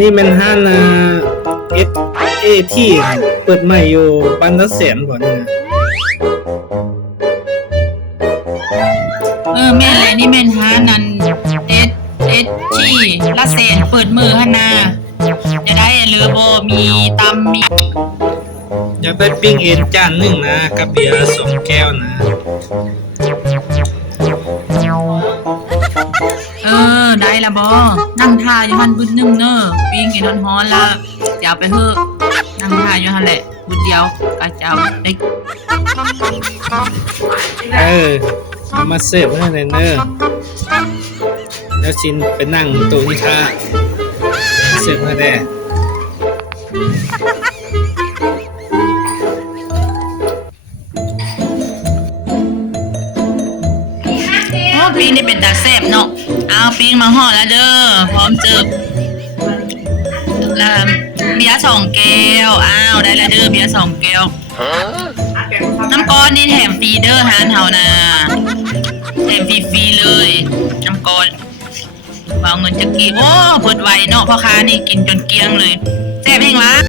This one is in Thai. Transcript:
นี้มันห้านเอที่เปิดใหม่อยู่บ้านละแสนบ่นี่นะ แม่นเลยนี่แม่นหานั่นที่ละเศษเปิดมือหั่นน่ะจะได้หรือบ่มีตำมี อยากได้ปิ้งเอ็นจานหนึ่งนะกับเบียร์2แก้วนะ ได้ละบ่นั่งท่าอยู่หั่นบึ้นนึงเน้อปิ้งกินร้อนๆแล้วจะเอาไปเถอะนั่งท่าอยู่หั่นแหละบึ้นเดียวก็จะเอาได้ เอามาเสิร์ฟให้เนอแล้วชินไปนั่งโต๊ะนี่ค่ะเสิร์ฟให้ได้ปิ้งนี่เป็นตาแซ่บเนาะเอาปิ้งมาห่อแล้วเด้อพร้อมเสิร์ฟแล้วเบียร์2แก้วได้แล้วเด้อเบียร์2แก้วน้ำก้อนนี่แถมฟรีเด้อฮานเฮานะแถมฟรีๆเลยน้ำก้อนเอาเงินจะกี่โอ้เปิดไวเนาะพ่อค้านี่กินจนเกลี้ยงเลยแซ่บเองละ